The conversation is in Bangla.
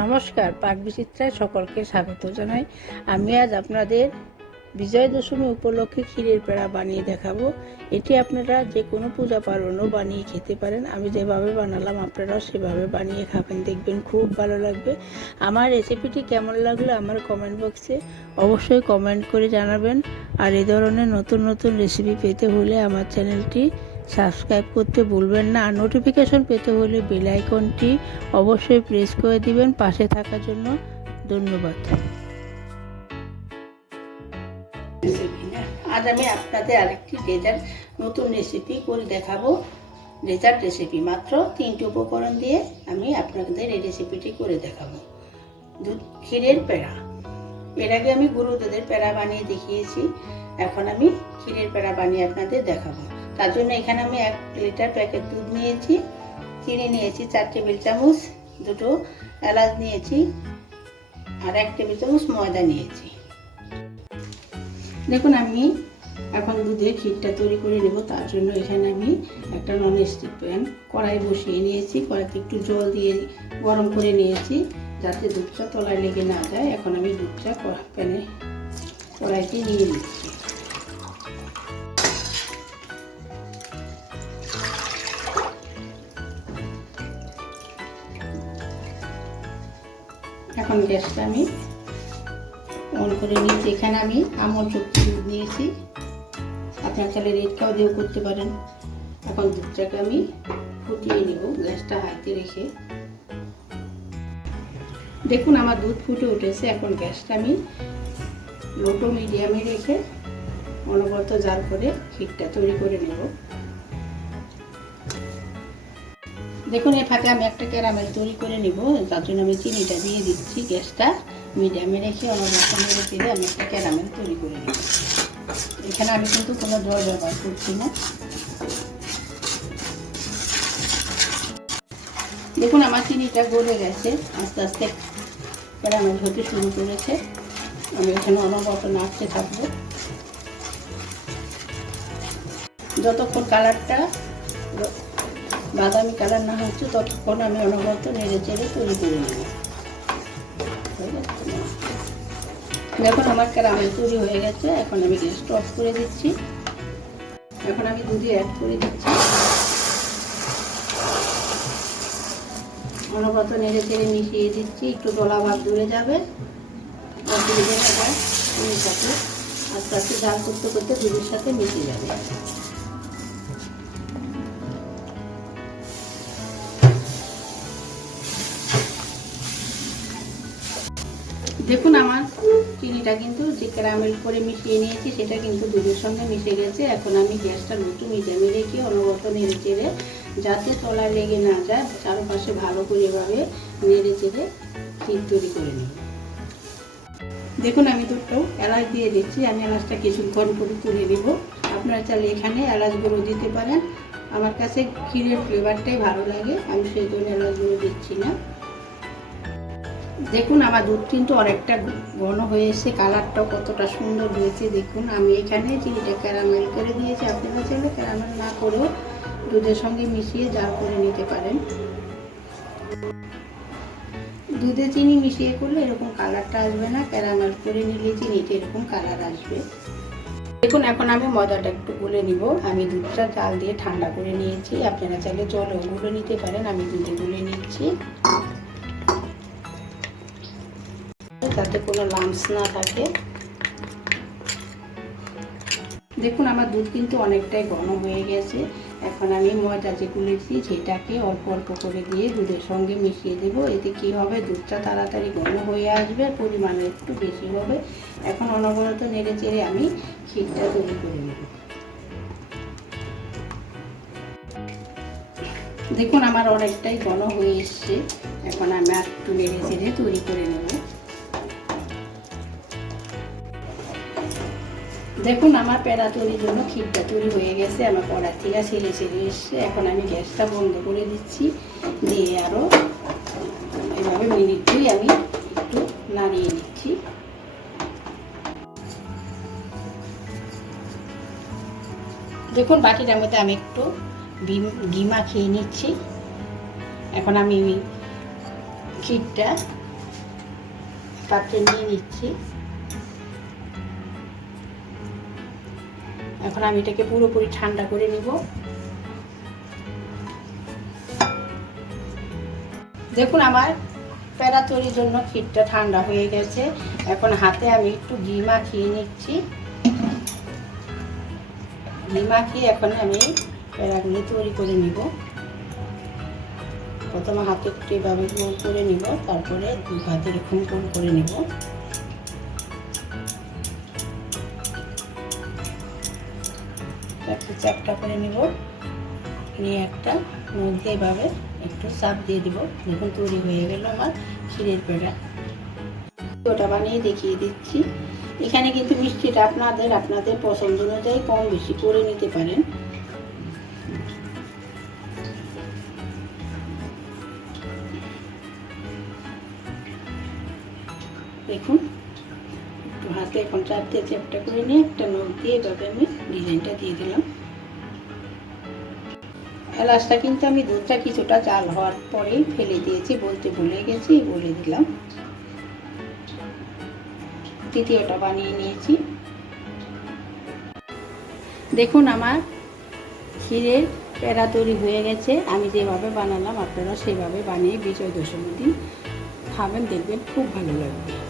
নমস্কার, পাক বিচিত্রায় সকলকে স্বাগত জানাই। আমি আজ আপনাদের বিজয় দশমী উপলক্ষে ক্ষীরের পেড়া বানিয়ে দেখাবো। এটি আপনারা যে কোনো পূজা পার্বণও বানিয়ে খেতে পারেন। আমি যেভাবে বানালাম, আপনারাও সেভাবে বানিয়ে খাবেন। দেখবেন খুব ভালো লাগবে। আমার রেসিপিটি কেমন লাগল আমার কমেন্ট বক্সে অবশ্যই কমেন্ট করে জানাবেন। আর এই ধরনের নতুন নতুন রেসিপি পেতে হলে আমার চ্যানেলটি সাবস্ক্রাইব করতে ভুলবেন না আর নোটিফিকেশন পেতে হলে বেল আইকনটি অবশ্যই প্রেস করে দিবেন। পাশে থাকার জন্য ধন্যবাদ। আজ আমি আপনাদের আরেকটি ডেজার্ট নতুন রেসিপি করে দেখাবো। ডেজার্ট রেসিপি মাত্র তিনটি উপকরণ দিয়ে আমি আপনাদের এই রেসিপিটি করে দেখাবো। দুধ, ক্ষীরের পেড়া। এর আগে আমি গুঁড়ো দুধের পেড়া বানিয়ে দেখিয়েছি। এখন আমি ক্ষীরের পেড়া বানিয়ে আপনাদের দেখাবো। তার জন্য এখানে আমি এক লিটার প্যাকেট দুধ নিয়েছি, চিনি নিয়েছি, চার টেবিল চামচ, দুটো এলাচ নিয়েছি আর এক টেবিল চামচ ময়দা নিয়েছি। দেখুন, আমি এখন দুধে ক্ষীরটা তৈরি করে নেব, তার জন্য এখানে আমি একটা নন স্টিক প্যান কড়াই বসিয়ে নিয়েছি, কড়াইতে একটু জল দিয়ে গরম করে নিয়েছি যাতে দুধটা তলায় লেগে না যায়। এখন আমি দুধটা প্যানে কড়াইতে নিয়ে নিচ্ছি। এখন গ্যাসটা আমি অন করে নিয়েছি। এখানে আমি আমল চুক্তি দুধ নিয়েছি। আপনার চাইলে রেড কাউ দিয়েও করতে পারেন। এখন দুধটাকে আমি ফুটিয়ে নেব গ্যাসটা হাইতে রেখে। দেখুন আমার দুধ ফুটে উঠেছে। এখন গ্যাসটা আমি লোটো মিডিয়ামে রেখে অনবরত জাল করে ক্ষীরটা তৈরি করে নেব। দেখুন, এই ফাঁকে আমি একটা ক্যারামেল তৈরি করে নিব। তার জন্য আমি চিনিটা দিয়ে দিচ্ছি গ্যাসটা। মিডিয়ামে রেখে অনবরত চেড়ে আমি একটা ক্যারামেল তৈরি করে নিব। এখানে আমি কিন্তু কোনো জল ব্যবহার করছি না। দেখুন, আমার চিনিটা গলে গেছে। আস্তে আস্তে ক্যারামেল হতে শুরু করেছে। আমি এখানে অনবরত নাড়তে থাকব। যতক্ষণ কালারটা বাদামি কালার না হচ্ছে ততক্ষণ আমি অনবরত নেড়ে চেড়ে তৈরি করে নেব। দেখুন আমার ক্যারামেল তৈরি হয়ে গেছে, এখন আমি গ্যাসটা অফ করে দিচ্ছি। এখন আমি দুধে অ্যাড করে দিচ্ছি। অনবরত নেড়ে চেড়ে মিশিয়ে দিচ্ছি, একটু দলা ভাব দূরে যাবে। আস্তে আস্তে জাল করতে করতে দুধের সাথে মিশে যাবে। দেখুন আমার চিনিটা কিন্তু যে ক্যারামেল করে মিশিয়ে নিয়েছি, সেটা কিন্তু দুধের সঙ্গে মিশে গেছে। এখন আমি গ্যাসটা নতুন মিডিয়ামে রেখে অনবরত নেড়ে চেড়ে, যাতে তলায় লেগে না যায়, চারপাশে ভালো করে এভাবে নেড়ে চেড়ে ক্ষীর তৈরি করে নিই। দেখুন আমি দুধটাও এলাচ দিয়ে দিচ্ছি, আমি এলাচটা কিছুক্ষণ করে তুলে নেব। আপনারা চাইলে এখানে এলাচ গুঁড়ো দিতে পারেন। আমার কাছে ক্ষীরের ফ্লেভারটাই ভালো লাগে, আমি সেই জন্য এলাচ গুঁড়ো দিচ্ছি না। দেখুন, আমার দুধ কিন্তু অনেকটা ঘন হয়ে এসে কালারটাও কতটা সুন্দর হয়েছে। দেখুন, আমি এখানে চিনিটা ক্যারামেল করে দিয়েছি। আপনারা চাইলে ক্যারামেল না করেও দুধের সঙ্গে মিশিয়ে জাল করে নিতে পারেন। দুধে চিনি মিশিয়ে করলে এরকম কালারটা আসবে না। ক্যারামেল করে নিলে চিনিটা এরকম কালার আসবে। দেখুন, এখন আমি ময়দাটা একটু গুলে নিব। আমি দুধটা জাল দিয়ে ঠান্ডা করে নিয়েছি। আপনারা চাইলে জলেও গুলে নিতে পারেন। আমি দুধে গুলে নিচ্ছি। যাতে কোনো লামস না থাকে। দেখুন, আমার দুধ কিন্তু অনেকটাই ঘন হয়ে গেছে। এখন আমি ময়দা যে গুলেছি সেটাকে অল্প অল্প করে দিয়ে দুধের সঙ্গে মিশিয়ে দেব। এতে কি হবে? দুধটা তাড়াতাড়ি ঘন হয়ে আসবে পরিমাণে একটু বেশি হবে। এখন অনবরত নেড়ে চেড়ে আমি ক্ষীরটা তৈরি করে নেব। দেখুন, আমার অনেকটাই ঘন হয়ে এসছে। এখন আমি আর একটু নেড়ে চেড়ে তৈরি করে দেখুন, আমার পেড়া তৈরির জন্য ক্ষীরটা তৈরি হয়ে গেছে, আমার কড়ার থেকে ছেলে ছেলে এসছে এখন আমি গ্যাসটা বন্ধ করে দিচ্ছি, দিয়ে আরও এভাবে মিনিট দুই আমি একটু নাড়িয়ে নিচ্ছি। দেখুন, বাটিটার মধ্যে আমি একটু ঘি মাখিয়ে নিচ্ছি। এখন আমি ক্ষীরটা পাত্রে নিয়ে নিচ্ছি। এখন আমি এটাকে পুরোপুরি ঠান্ডা করে নিব। দেখুন আমার প্যারা তৈরির জন্য ক্ষীরটা ঠান্ডা হয়ে গেছে। এখন হাতে আমি একটু ঘি মাখিয়ে নিচ্ছি। ঘি মাখিয়ে এখন আমি প্যারাগুলো তৈরি করে নিব। প্রথমে হাতে একটু এভাবে গোল করে নিব, তারপরে হাতে এরকম গোল করে নিব। একটা চ্যাপটা করে নিব। নিয়ে একটা মধ্যে এভাবে একটু চাপ দিয়ে দিব। দেখুন, তৈরি হয়ে গেল আমার ক্ষীরের পেড়া। ওটা বানিয়ে দেখিয়ে দিচ্ছি। এখানে কিন্তু মিষ্টিটা আপনাদের আপনাদের পছন্দ অনুযায়ী কম বেশি করে নিতে পারেন। দেখুন, একটু হাতে এখন চাপ দিয়ে চ্যাপটা করে নিয়ে একটা নখ দিয়ে এভাবে আমি ডিজাইনটা দিয়ে দিলাম। এলাচটা কিন্তু আমি দুধটা কিছুটা জাল হওয়ার পরেই ফেলে দিয়েছি, বলতে ভুলে গেছি, বলে দিলাম। তৃতীয়টা বানিয়ে নিয়েছি। দেখুন আমার ক্ষীরের প্যারা তৈরি হয়ে গেছে। আমি যেভাবে বানালাম, আপনারা সেভাবে বানিয়ে বিজয় দশমী দিন খাবেন, দেখবেন খুব ভালো লাগবে।